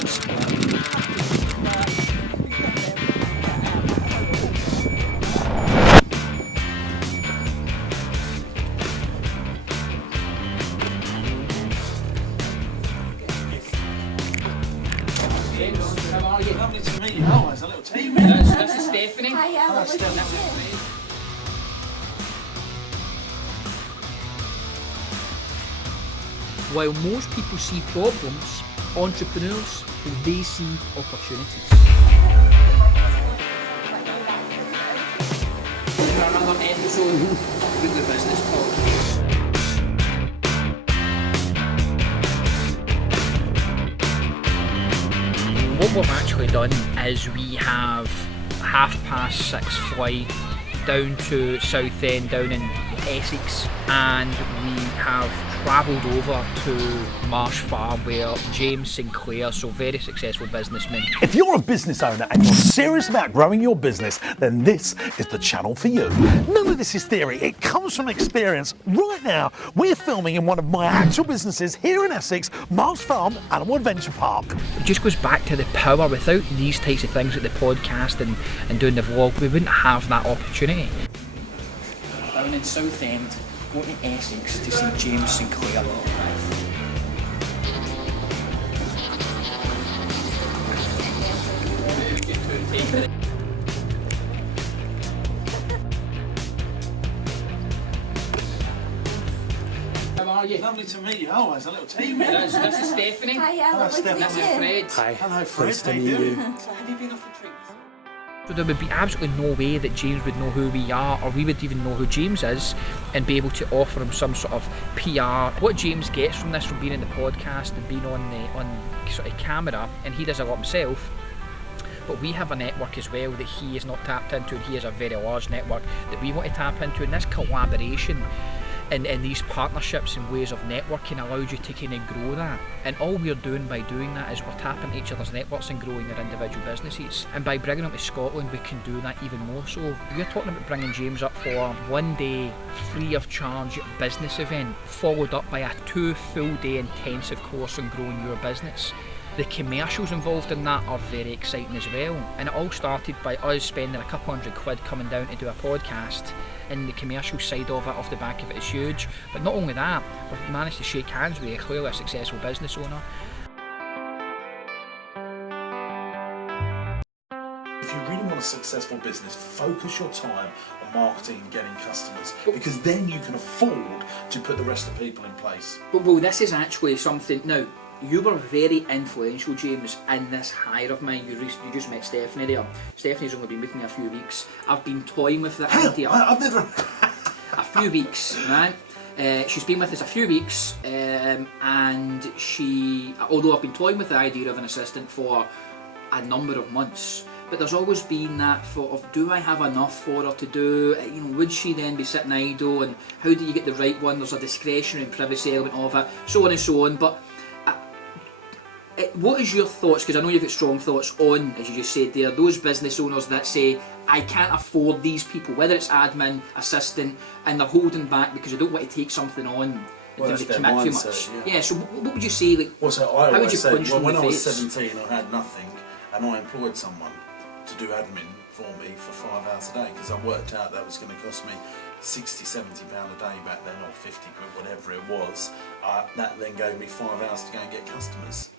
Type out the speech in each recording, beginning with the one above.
James, how are you? Lovely to meet you. Oh, there's a little team here. This is Stephanie. Hiya, lovely to This is meet you. Fred. While most people see problems, entrepreneurs, they see opportunities. Another episode of the Business Talk. What we've actually done is we have 6:30 flight down to Southend, down in Essex, and we have travelled over to Marsh Farm where James Sinclair, so very successful businessman. If you're a business owner and you're serious about growing your business, then this is the channel for you. None of this is theory, it comes from experience. Right now, we're filming in one of my actual businesses here in Essex, Marsh Farm Animal Adventure Park. It just goes back to the power. Without these types of things like the podcast and doing the vlog, we wouldn't have that opportunity. Down in Southend, going to Essex to see James Sinclair. How are you? Lovely to meet you. Oh, there's a little team here. This is Stephanie. Hiya, lovely to Steph. meet This you. is Fred. Hi. Hello, Fred. Nice to How you meet doing? you. So have you been off the trees? So there would be absolutely no way that James would know who we are, or we would even know who James is, and be able to offer him some sort of PR. What James gets from this, from being in the podcast and being on sort of camera, and he does a lot himself, but we have a network as well that he is not tapped into, and he has a very large network that we want to tap into, and this collaboration and these partnerships and ways of networking allows you to kind of grow that. And all we're doing by doing that is we're tapping each other's networks and growing their individual businesses. And by bringing them to Scotland, we can do that even more so. We're talking about bringing James up for a 1 day free of charge business event, followed up by a 2 full day intensive course on growing your business. The commercials involved in that are very exciting as well, and it all started by us spending a couple £100 coming down to do a podcast, and the commercial side of it, off the back of it, is huge. But not only that, we've managed to shake hands with clearly a successful business owner. If you really want a successful business, focus your time on marketing and getting customers, because then you can afford to put the rest of the people in place. Well, this is actually something. Now, you were very influential, James, in this hire of mine. You just met Stephanie there. Stephanie's only been with me a few weeks. I've been toying with the idea. I've never... A few weeks, right? She's been with us a few weeks, and she, although I've been toying with the idea of an assistant for a number of months, but there's always been that thought of, do I have enough for her to do? You know, would she then be sitting idle? And how do you get the right one? There's a discretionary and privacy element of it, so on and so on. But what is your thoughts, because I know you've got strong thoughts on, as you just said there, those business owners that say, I can't afford these people, whether it's admin, assistant, and they're holding back because they don't want to take something on in terms of commit too much. Yeah, so what would you say, like, Well, so I how would you always said, punch them when in I the was face? 17, I had nothing, and I employed someone to do admin for me for 5 hours a day, because I worked out that was going to cost me £60–70 a day back then, or 50 quid, whatever it was. That then gave me 5 hours to go and get customers.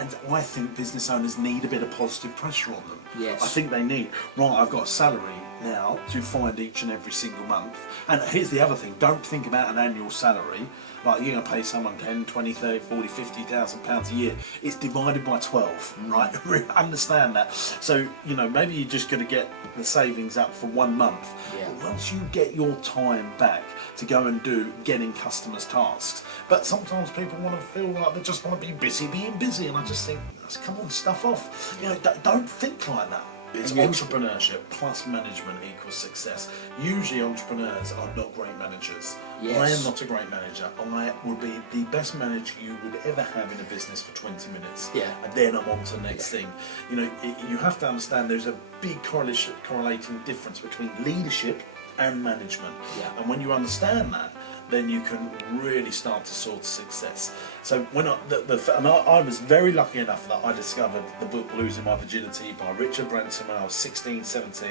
And I think business owners need a bit of positive pressure on them. Yes. I think they need, right, I've got a salary now to find each and every single month. And here's the other thing, don't think about an annual salary, like you're going to pay someone 10, 20, 30, 40, 50,000 pounds a year. It's divided by 12, right? Understand that. So, you know, maybe you're just going to get the savings up for 1 month. Yeah. But once you get your time back to go and do getting customers tasks, but sometimes people want to feel like they just want to be busy being busy, and I just think, come on, stuff off. You know, don't think like that. It's entrepreneurship plus management equals success. Usually entrepreneurs are not great managers. Yes. I am not a great manager. I would be the best manager you would ever have in a business for 20 minutes. Yeah. And then I'm on to the next thing. You know, you have to understand there's a big correlating difference between leadership and management. Yeah. And when you understand that, then you can really start to soar to success. So when I was very lucky enough that I discovered the book Losing My Virginity by Richard Branson when I was 16, 17,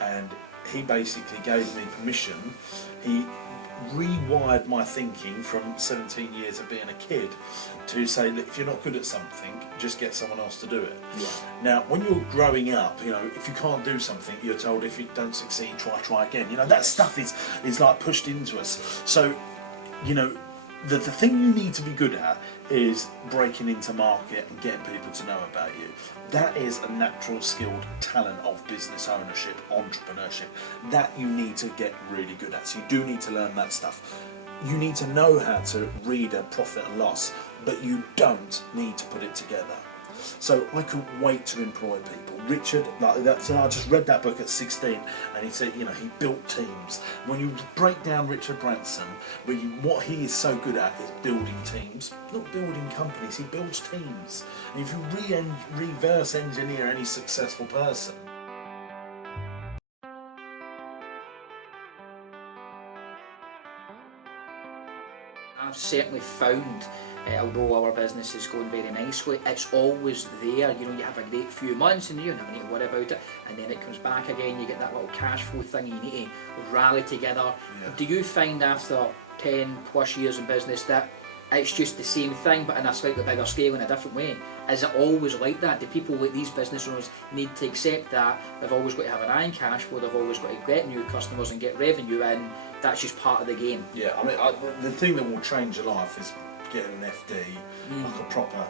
and he basically gave me permission. He rewired my thinking from 17 years of being a kid to say that if you're not good at something, just get someone else to do it. Yeah. Now, when you're growing up, you know, if you can't do something, you're told if you don't succeed, try again. You know, that stuff is like pushed into us. So, you know, the thing you need to be good at is breaking into market and getting people to know about you. That is a natural skilled talent of business ownership, entrepreneurship, that you need to get really good at. So you do need to learn that stuff. You need to know how to read a profit and loss, but you don't need to put it together. So I couldn't wait to employ people. Richard, like that, so I just read that book at 16, and he said, you know, he built teams. When you break down Richard Branson, what he is so good at is building teams, not building companies. He builds teams. And if you reverse engineer any successful person, I've certainly found, although our business is going very nicely, it's always there. You know, you have a great few months and you never need to worry about it, and then it comes back again. You get that little cash flow thing. You need to rally together. Yeah. Do you find after 10 plus years in business that it's just the same thing but in a slightly bigger scale in a different way? Is it always like that? Do people like these business owners need to accept that they've always got to have an eye on cash flow, they've always got to get new customers and get revenue in? That's just part of the game. Yeah, I mean, the thing that will change your life is getting an FD, like a proper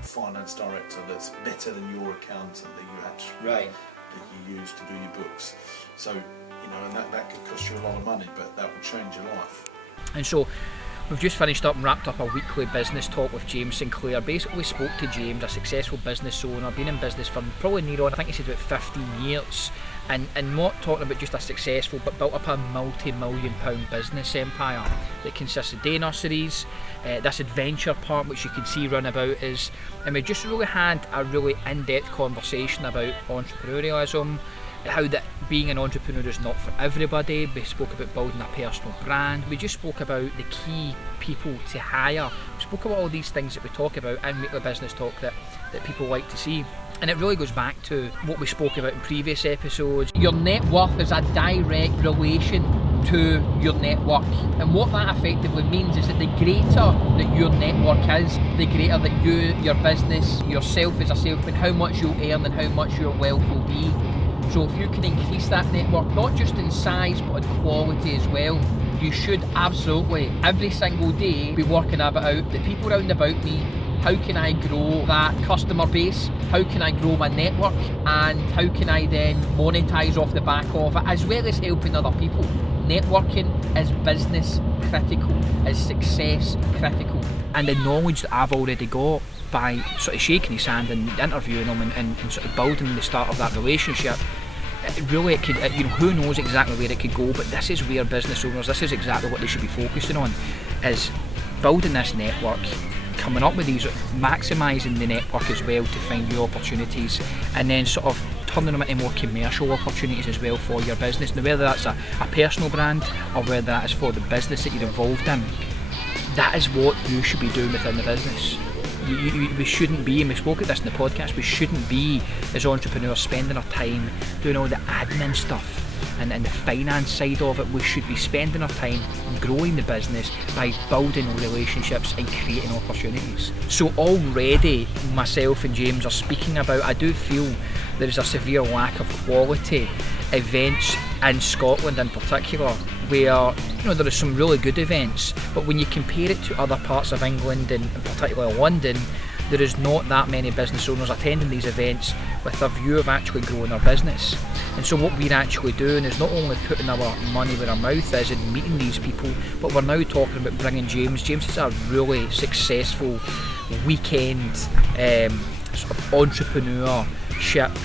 finance director that's better than your accountant that you actually that you use to do your books. So, you know, and that could cost you a lot of money, but that will change your life. And so we've just finished up and wrapped up a weekly business talk with James Sinclair. Basically spoke to James, a successful business owner, been in business for probably near on, I think he said about 15 years, and not talking about just a successful, but built up a multi-million pound business empire that consists of day nurseries, this adventure part which you can see run about is, and we just really had a really in-depth conversation about entrepreneurialism, how that being an entrepreneur is not for everybody. We spoke about building a personal brand. We just spoke about the key people to hire. We spoke about all these things that we talk about in weekly business talk that people like to see. And it really goes back to what we spoke about in previous episodes. Your net worth is a direct relation to your network, and what that effectively means is that the greater that your network is, the greater that you, your business, yourself as a salesman, how much you'll earn and how much your wealth will be. So if you can increase that network, not just in size but in quality as well, you should absolutely every single day be working about the people round about me. How can I grow that customer base? How can I grow my network? And how can I then monetize off the back of it, as well as helping other people? Networking is business critical, is success critical. And the knowledge that I've already got by sort of shaking his hand and interviewing him and sort of building the start of that relationship, it could, you know, who knows exactly where it could go, but this is where business owners, this is exactly what they should be focusing on, is building this network, coming up with these, maximising the network as well to find new opportunities, and then sort of turning them into more commercial opportunities as well for your business. Now, whether that's a personal brand or whether that is for the business that you're involved in, that is what you should be doing within the business. We shouldn't be, and we spoke at this in the podcast, we shouldn't be as entrepreneurs spending our time doing all the admin stuff and the finance side of it. We should be spending our time growing the business by building relationships and creating opportunities. So already myself and James are speaking about, I do feel there is a severe lack of quality events in Scotland in particular, where, you know, there are some really good events, but when you compare it to other parts of England and particularly London, there is not that many business owners attending these events with a view of actually growing their business. And so what we're actually doing is not only putting our money where our mouth is and meeting these people, but we're now talking about bringing James. James is a really successful weekend sort of entrepreneurship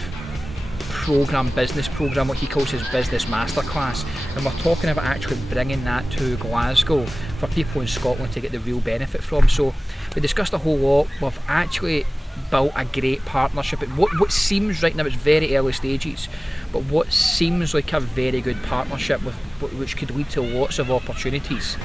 program, business program, what he calls his business masterclass, and we're talking about actually bringing that to Glasgow for people in Scotland to get the real benefit from. So we discussed a whole lot. We've actually built a great partnership. What seems right now, it's very early stages, but what seems like a very good partnership with which could lead to lots of opportunities.